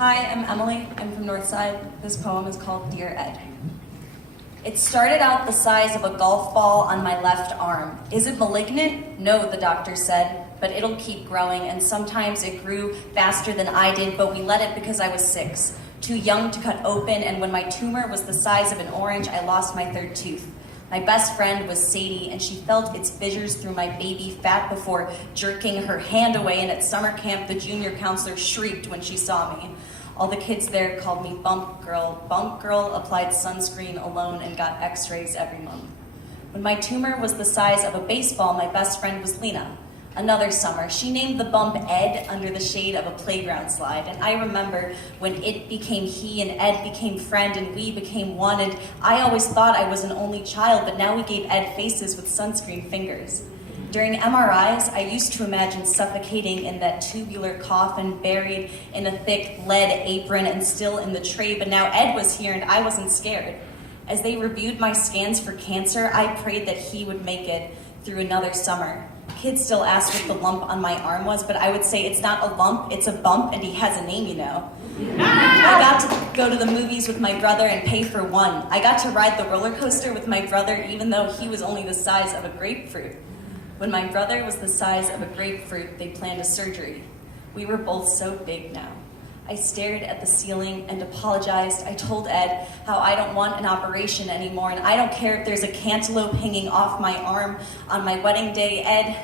Hi, I'm Emily. I'm from Northside. This poem is called Dear Ed. It started out the size of a golf ball on my left arm. Is it malignant? No, the doctor said, but it'll keep growing, and sometimes it grew faster than I did, but we let it because I was 6, too young to cut open, and when my tumor was the size of an orange, I lost my 3rd tooth. My best friend was Sadie, and she felt its fissures through my baby fat before jerking her hand away, and at summer camp, the junior counselor shrieked when she saw me. All the kids there called me Bump Girl. Bump Girl applied sunscreen alone and got x-rays every month. When my tumor was the size of a baseball, my best friend was Lena. Another summer, she named the bump Ed under the shade of a playground slide. And I remember when it became he and Ed became friend and we became one. And I always thought I was an only child, but now we gave Ed faces with sunscreen fingers. During MRIs, I used to imagine suffocating in that tubular coffin, buried in a thick lead apron and still in the tray, but now Ed was here and I wasn't scared. As they reviewed my scans for cancer, I prayed that he would make it through another summer. Kids still ask what the lump on my arm was, but I would say it's not a lump, it's a bump, and he has a name, you know. I got to go to the movies with my brother and pay for one. I got to ride the roller coaster with my brother even though he was only the size of a grapefruit. When my brother was the size of a grapefruit, they planned a surgery. We were both so big now. I stared at the ceiling and apologized. I told Ed how I don't want an operation anymore, and I don't care if there's a cantaloupe hanging off my arm on my wedding day. Ed,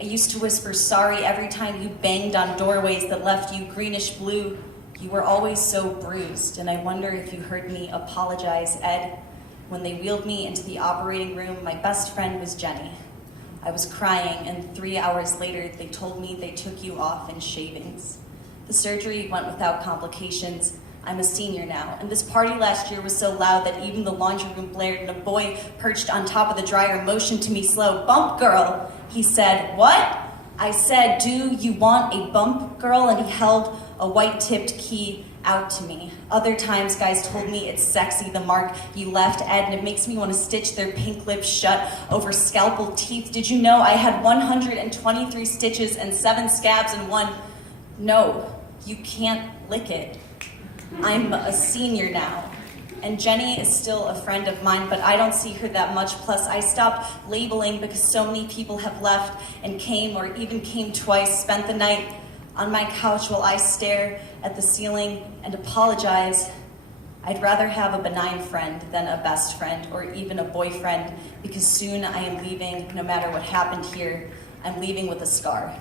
I used to whisper sorry every time you banged on doorways that left you greenish blue. You were always so bruised, and I wonder if you heard me apologize, Ed. When they wheeled me into the operating room, my best friend was Jenny. I was crying, and 3 hours later, they told me they took you off in shavings. The surgery went without complications. I'm a senior now, and this party last year was so loud that even the laundry room blared, and a boy perched on top of the dryer motioned to me slow. Bump girl, he said. What? I said, do you want a bump girl? And he held a white-tipped key out to me. Other times, guys told me it's sexy, the mark you left, Ed, and it makes me want to stitch their pink lips shut over scalpel teeth. Did you know I had 123 stitches and 7 scabs and 1? No, you can't lick it. I'm a senior now, and Jenny is still a friend of mine, but I don't see her that much. Plus, I stopped labeling because so many people have left and came, or even came twice, spent the night on my couch while I stare at the ceiling and apologize. I'd rather have a benign friend than a best friend or even a boyfriend, because soon I am leaving. No matter what happened here, I'm leaving with a scar.